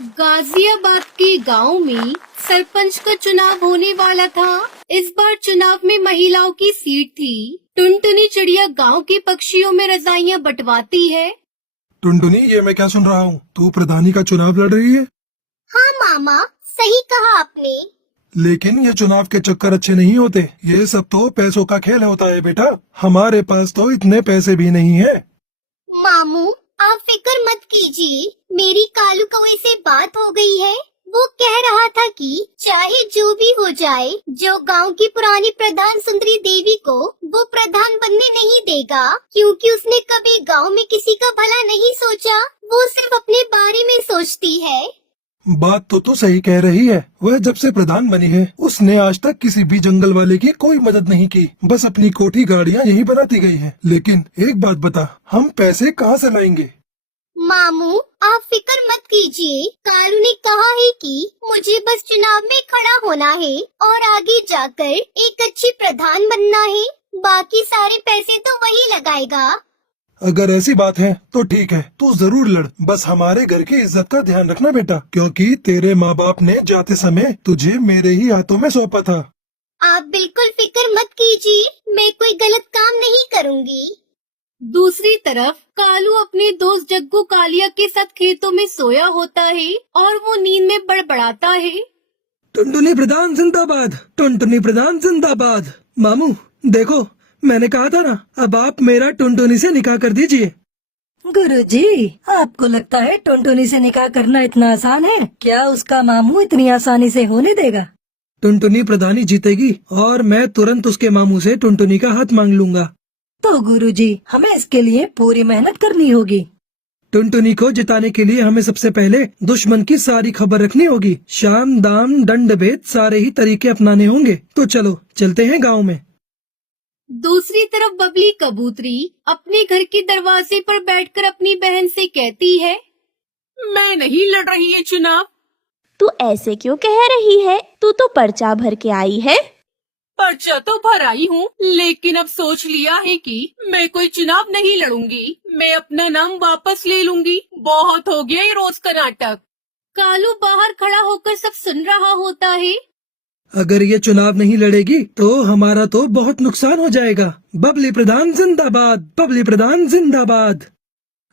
गाजियाबाद के गांव में सरपंच का चुनाव होने वाला था। इस बार चुनाव में महिलाओं की सीट थी। टुनटुनी चिड़िया गांव के पक्षियों में रजाइयां बंटवाती है। टुनटुनी, ये मैं क्या सुन रहा हूँ? तू प्रधानी का चुनाव लड़ रही है? हाँ मामा, सही कहा आपने। लेकिन ये चुनाव के चक्कर अच्छे नहीं होते। ये सब तो पैसों का खेल होता है बेटा। हमारे पास तो इतने पैसे भी नहीं है। मामू, आप फिक्र मत कीजिए। मेरी कालू कौवे से बात हो गई है। वो कह रहा था कि चाहे जो भी हो जाए, जो गांव की पुरानी प्रधान सुंदरी देवी को वो प्रधान बनने नहीं देगा, क्योंकि उसने कभी गांव में किसी का भला नहीं सोचा। वो सिर्फ अपने बारे में सोचती है। बात तो तू सही कह रही है। वह जब से प्रधान बनी है, उसने आज तक किसी भी जंगल वाले की कोई मदद नहीं की। बस अपनी कोठी गाड़ियाँ यही बनाती गई है। लेकिन एक बात बता, हम पैसे कहाँ से लाएंगे? मामू, आप फिक्र मत कीजिए। कालू ने कहा है कि मुझे बस चुनाव में खड़ा होना है और आगे जाकर एक अच्छी प्रधान बनना है। बाकी सारे पैसे तो वही लगाएगा। अगर ऐसी बात है तो ठीक है, तू जरूर लड़। बस हमारे घर की इज्जत का ध्यान रखना बेटा, क्योंकि तेरे माँ बाप ने जाते समय तुझे मेरे ही हाथों में सौंपा था। आप बिल्कुल फिक्र मत कीजिए, मैं कोई गलत काम नहीं करूँगी। दूसरी तरफ कालू अपने दोस्त जग्गू कालिया के साथ खेतों में सोया होता है और वो नींद में बड़बड़ाता है। टुनटुनी प्रधान जिंदाबाद, टुनटुनी प्रधान जिंदाबाद। मामू देखो, मैंने कहा था ना, अब आप मेरा टुनटुनी से निकाह कर दीजिए। गुरुजी, आपको लगता है टुनटुनी से निकाह करना इतना आसान है? क्या उसका मामू इतनी आसानी से होने देगा? टुनटुनी प्रधानी जीतेगी और मैं तुरंत उसके मामू से टुनटुनी का हाथ मांग लूंगा। तो गुरुजी, हमें इसके लिए पूरी मेहनत करनी होगी। टुनटुनी को जिताने के लिए हमें सबसे पहले दुश्मन की सारी खबर रखनी होगी। शाम दाम दंड भेद सारे ही तरीके अपनाने होंगे। तो चलो चलते हैं गाँव में। दूसरी तरफ बबली कबूतरी अपने घर के दरवाजे पर बैठकर अपनी बहन से कहती है, मैं नहीं लड़ रही है चुनाव। तू ऐसे क्यों कह रही है? तू तो पर्चा भर के आई है। पर्चा तो भर आई हूँ, लेकिन अब सोच लिया है कि मैं कोई चुनाव नहीं लड़ूंगी। मैं अपना नाम वापस ले लूंगी। बहुत हो गया ये रोज का नाटक। कालू बाहर खड़ा होकर सब सुन रहा होता है। अगर ये चुनाव नहीं लड़ेगी तो हमारा तो बहुत नुकसान हो जाएगा। बबली प्रधान जिंदाबाद, बबली प्रधान जिंदाबाद।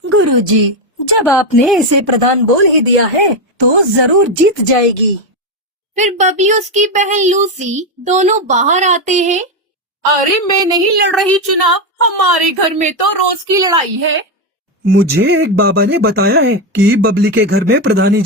गुरुजी, जब आपने इसे प्रधान बोल ही दिया है तो जरूर जीत जाएगी। फिर बबली और उसकी बहन लूसी दोनों बाहर आते हैं। अरे मैं नहीं लड़ रही चुनाव, हमारे घर में तो रोज की लड़ाई है। मुझे एक बाबा ने बताया है कि बबली के घर में प्रधानी